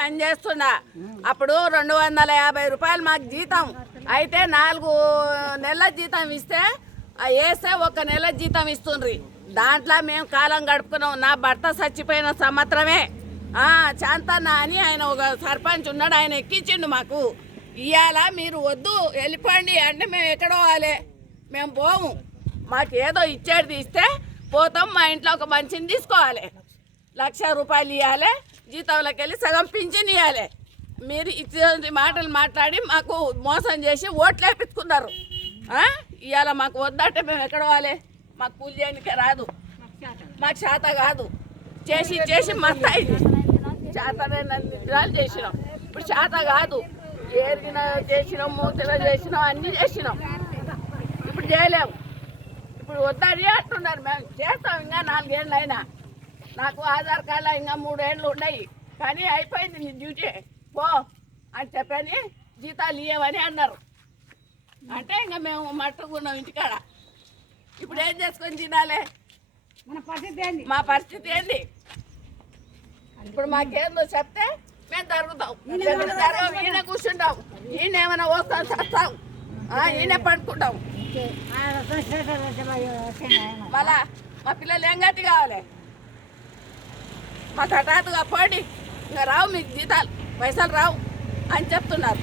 పని చేస్తున్నా. అప్పుడు 250 రూపాయలు మాకు జీతం అయితే 4 నెలల జీతం ఇస్తే వేస్తే 1 నెల జీతం ఇస్తుండ్రి. దాంట్లో మేము కాలం గడుపుకున్నాం. నా భర్త చచ్చిపోయిన సంవత్సరమే చాంతన్న అని ఆయన ఒక సర్పంచ్ ఉన్నాడు, ఆయన ఎక్కించిండు మాకు. ఇవాళ మీరు వద్దు వెళ్ళిపోండి అంటే మేము ఎక్కడో వాళ్ళే మేము పోము. మాకు ఏదో ఇచ్చేది ఇస్తే పోతాం. మా ఇంట్లో ఒక మంచిని తీసుకోవాలి, 1,00,000 రూపాయలు ఇవ్వాలి, జీతంలోకి వెళ్ళి సగం పింఛన్ ఇవ్వాలి. మీరు ఇచ్చే మాటలు మాట్లాడి మాకు మోసం చేసి ఓట్లు వేపించుకున్నారు. ఇవాళ మాకు వద్దంటే మేము ఎక్కడ పోవాలి? మాకు కూలి చేయడానికే రాదు, మాకు చేత కాదు. చేసి చేసి మస్తాయి చేతనే నిద్రాలు చేసినాం. ఇప్పుడు చేత కాదు, ఏరిగిన చేసినాం, మూతలో చేసినాం, అన్నీ చేసినాం. ఇప్పుడు చేయలేము. ఇప్పుడు వద్దని అంటున్నారు. మేము చేస్తాం. ఇంకా 4 ఏళ్ళు అయినా నాకు ఆధార్ కార్డులో ఇంకా 3 ఏళ్ళు ఉన్నాయి. కానీ అయిపోయింది నీ డ్యూటీ పో అని చెప్పని జీతాలు ఇవ్వమని అన్నారు. అంటే ఇంకా మేము మట్టుకున్నాం ఇంటికాడ. ఇప్పుడు ఏం చేసుకొని తినాలి? మా పరిస్థితి ఏంది? ఇప్పుడు మాకేందో చెప్తే మేము జరుగుతాం. ఈయన కూర్చుంటాం, ఈయన ఏమైనా వస్తాం చేస్తాం, ఈయన పడుకుంటాం. మళ్ళా మా పిల్లలు ఏం గట్టి కావాలి? మాకు హఠాత్తుగా పోండి, ఇంకా రావు మీకు జీతాలు, పైసలు రావు అని చెప్తున్నారు.